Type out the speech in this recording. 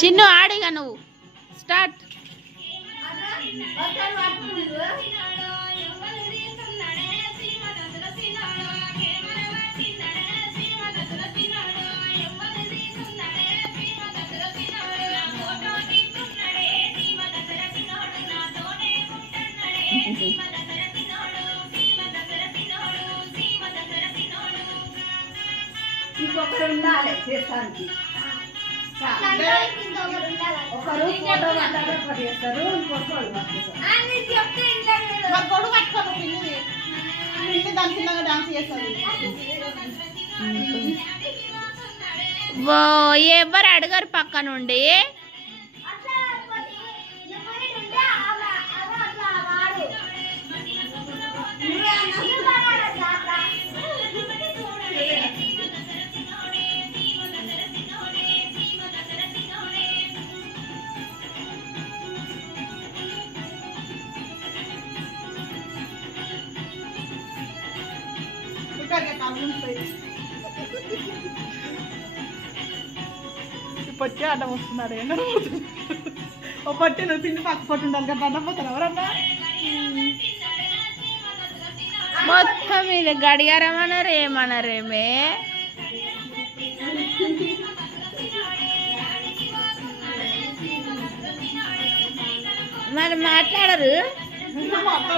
చిన్ను ఆడిగా నువ్వు స్టార్ట్. ఇంకొకరు ఉండాలి చేస్తానికి. ఒకరు ఫోటో పట్టాలి చేస్తారు, ఇంకొకరు గొడుగు పట్టుకోను పిల్లి దాని చిన్నగా డాన్స్ చేస్తారు. ఓ ఎవరు అడగరు పక్క నుండి. పొట్టి అడ్డం వస్తున్నారు. ఓ పొట్టి నువ్వు తిండి పక్క పొట్టి ఉండాలి కదా అన్నపోతాను ఎవరన్నా. మొత్తం ఇది గడియారం అన్నారు ఏమన్నారేమే. మరి మాట్లాడరు.